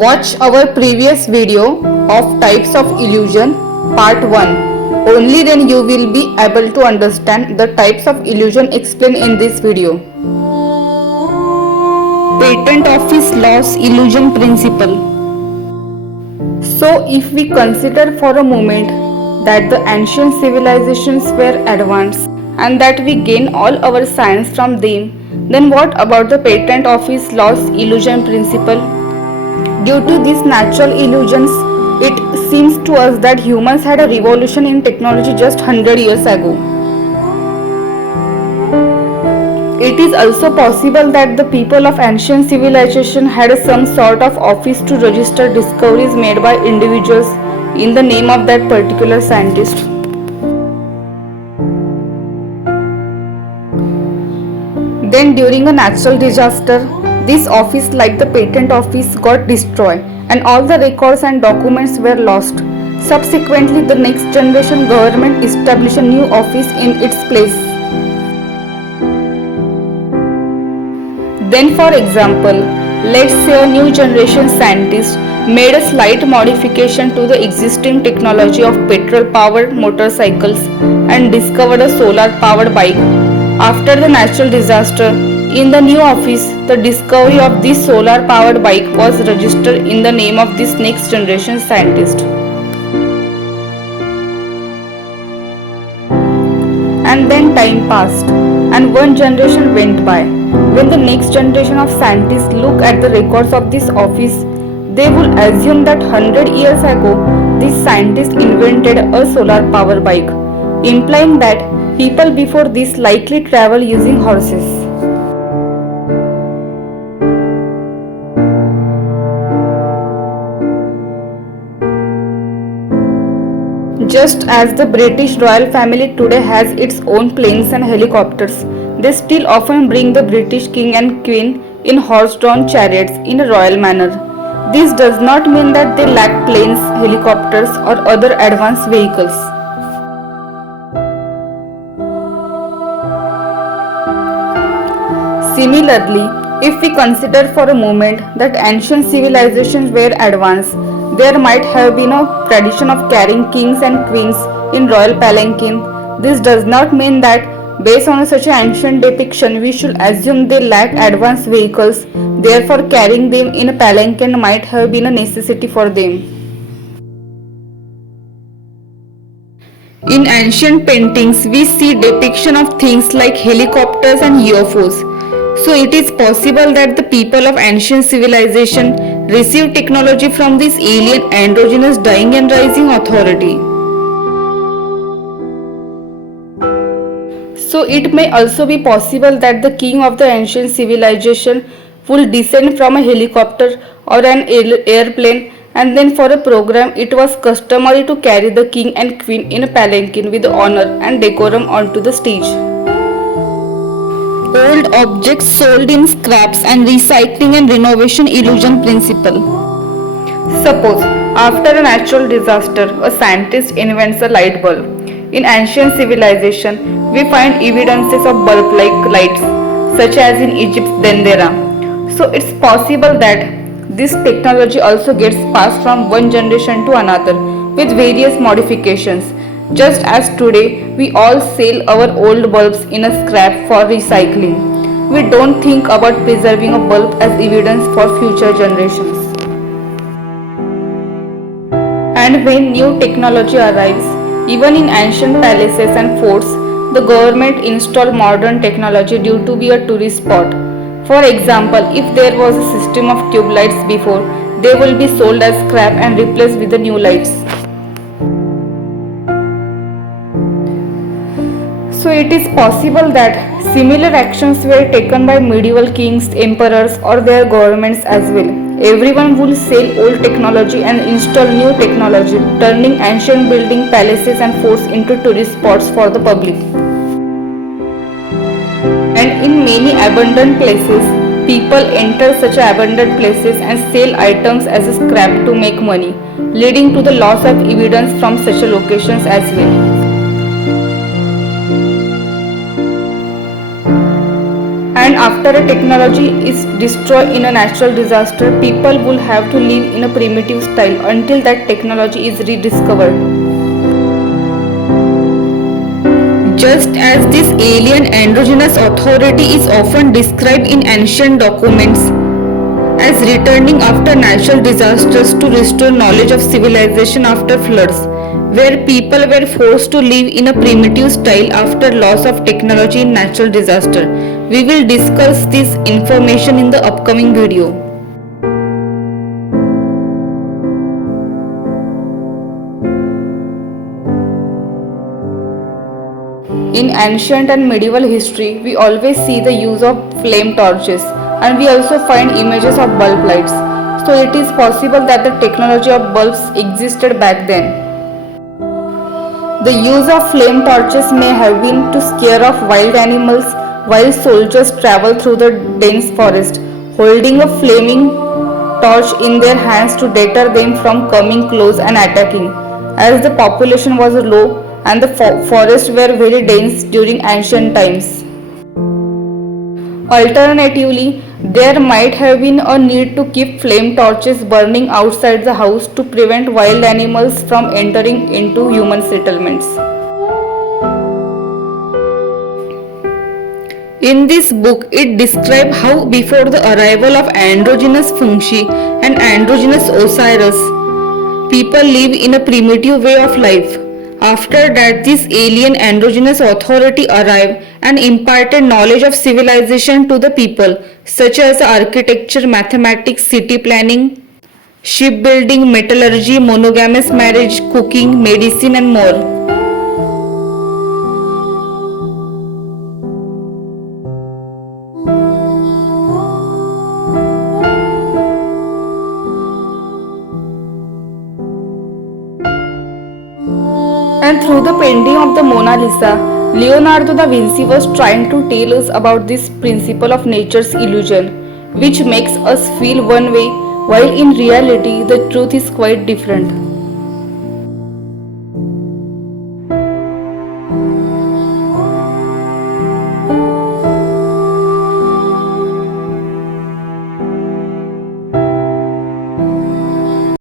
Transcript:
Watch our previous video of types of illusion part 1. Only then you will be able to understand the types of illusion explained in this video. Patent Office Loss Illusion Principle. So if we consider for a moment that the ancient civilizations were advanced and that we gain all our science from them, then what about the Patent Office Loss Illusion Principle? Due to these natural illusions, it seems to us that humans had a revolution in technology just 100 years ago. It is also possible that the people of ancient civilization had some sort of office to register discoveries made by individuals in the name of that particular scientist. Then during a natural disaster, this office, like the patent office, got destroyed and all the records and documents were lost. Subsequently, the next generation government established a new office in its place. Then for example, let's say a new generation scientist made a slight modification to the existing technology of petrol-powered motorcycles and discovered a solar-powered bike. After the natural disaster, in the new office, the discovery of this solar-powered bike was registered in the name of this next generation scientist. And then time passed, and one generation went by. When the next generation of scientists look at the records of this office, they will assume that 100 years ago, this scientist invented a solar-powered bike, implying that people before this likely travel using horses. Just as the British royal family today has its own planes and helicopters, they still often bring the British king and queen in horse-drawn chariots in a royal manner. This does not mean that they lack planes, helicopters, or other advanced vehicles. Similarly, if we consider for a moment that ancient civilizations were advanced, there might have been a tradition of carrying kings and queens in royal palanquin. This does not mean that based on such an ancient depiction we should assume they lacked advanced vehicles, therefore carrying them in a palanquin might have been a necessity for them. In ancient paintings we see depiction of things like helicopters and UFOs. So it is possible that the people of ancient civilization received technology from this alien androgynous dying and rising authority. So it may also be possible that the king of the ancient civilization will descend from a helicopter or an airplane, and then for a program it was customary to carry the king and queen in a palanquin with honor and decorum onto the stage. Old objects sold in scraps and recycling and renovation illusion principle. Suppose after a natural disaster, a scientist invents a light bulb. In ancient civilization, we find evidences of bulb-like lights, such as in Egypt's Dendera. So it's possible that this technology also gets passed from one generation to another with various modifications. Just as today we all sell our old bulbs in a scrap for recycling, we don't think about preserving a bulb as evidence for future generations. And when new technology arrives, even in ancient palaces and forts, the government install modern technology due to be a tourist spot. For example, if there was a system of tube lights before, they will be sold as scrap and replaced with the new lights. So it is possible that similar actions were taken by medieval kings, emperors, or their governments as well. Everyone will sell old technology and install new technology, turning ancient building, palaces and forts into tourist spots for the public. And in many abandoned places, people enter such abandoned places and sell items as a scrap to make money, leading to the loss of evidence from such locations as well. And after after a technology is destroyed in a natural disaster, people will have to live in a primitive style until that technology is rediscovered. Just as this alien androgynous authority is often described in ancient documents as returning after natural disasters to restore knowledge of civilization after floods, where people were forced to live in a primitive style after loss of technology in natural disaster. We will discuss this information in the upcoming video. In ancient and medieval history, we always see the use of flame torches, and we also find images of bulb lights. So it is possible that the technology of bulbs existed back then. The use of flame torches may have been to scare off wild animals while soldiers travel through the dense forest, holding a flaming torch in their hands to deter them from coming close and attacking, as the population was low and the forests were very dense during ancient times. Alternatively, there might have been a need to keep flame torches burning outside the house to prevent wild animals from entering into human settlements. In this book, it describes how before the arrival of androgynous Fungi and androgynous Osiris, people live in a primitive way of life. After that, this alien androgynous authority arrived and imparted knowledge of civilization to the people, such as architecture, mathematics, city planning, shipbuilding, metallurgy, monogamous marriage, cooking, medicine, and more. And through the painting of the Mona Lisa, Leonardo da Vinci was trying to tell us about this principle of nature's illusion, which makes us feel one way, while in reality the truth is quite different.